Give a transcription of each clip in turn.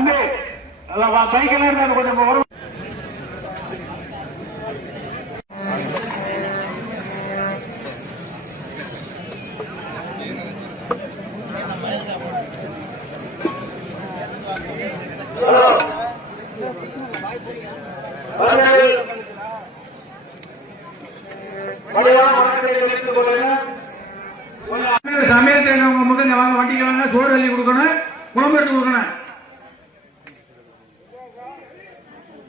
தம்பி பைக்கெல்லாம் இருக்காது கொஞ்சம் வரும். சமயத்தில் உங்க முதல் வாங்க வண்டிக்கு வாங்க, சோறு அள்ளி கொடுக்கணும், குழம்பு எடுத்து கொடுக்கணும்.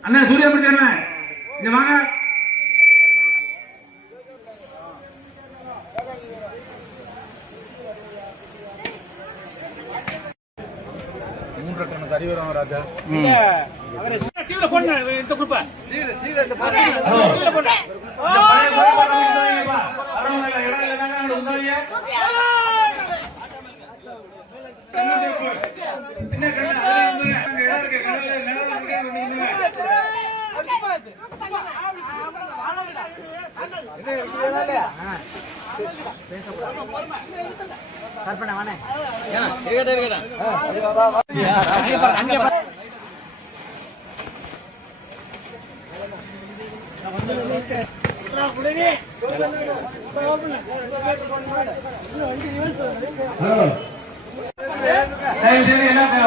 அண்ணா சூரியமூர்த்தி அண்ணா இங்க வாங்க. மூன்று டன் கறி வரும் ராஜா. டிவில போடுங்க இந்த குரூப். டிவில இந்த பாருங்க. டிவில போடுங்க. அரவங்க இடம் இல்லங்க அங்க உங்களையே. என்ன கண்ணு அதுல இருந்து அங்க இடம் இருக்கு. கடல்ல மேல இருக்கு. கற்பனை வானே இருக்கடா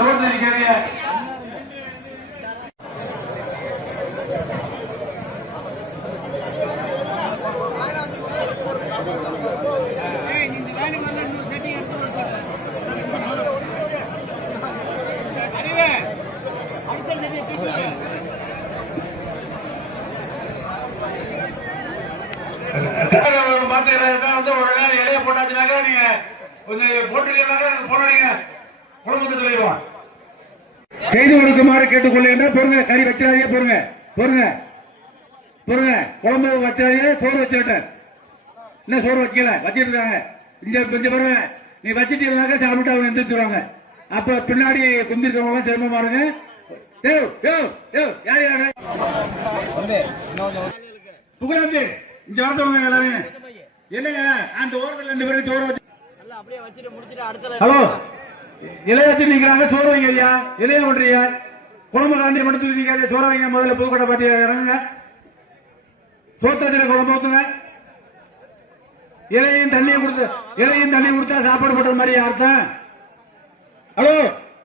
ரோட்ல நிக்கிறீங்க. இலைய போட்டாச்சுனாக்க நீங்க கொஞ்சம் போட்டுருக்கீங்க போனீங்க குழம்புக்கு சொல்லிடுவோம். செய்து கொடுக்குமாறு கேட்டுக்கொள்ள. பொருங்க கறி வச்சாதே பொருங்க பொருங்க பொருங்க குழம்பு வச்சாதே. சோறு வச்சுட்டேன் என்ன சோறு வச்சுக்கல வச்சிட்டு இருக்காங்க. இங்க கொஞ்சம் பாருங்க நீ வச்சுட்டீங்கன்னாக்க சாப்பிட்டு அவங்க எந்திரிச்சுருவாங்க. அப்ப பின்னாடி குந்திருக்கவங்க சிரமமா இருங்க. யார் யாரு புகழந்து இங்க வந்தவங்க எல்லாரும் என்னங்க அந்த ஓரத்தில் 2 பேரும் சோறு வச்சு ஹலோ இலைய வச்சு நிக்கிறாங்க. சோறு வைங்க ஐயா. இலைய பண்றீங்க குழம்பு காண்டி மட்டும் தூக்கிக்காது. சோறு வைங்க. முதல்ல புதுக்கோட்டை பாட்டி இறங்குங்க. சோத்தாச்சில குழம்பு ஊத்துங்க. இலையும் தண்ணி கொடுத்தா சாப்பாடு போட்டது மாதிரி அர்த்தம். ஹலோ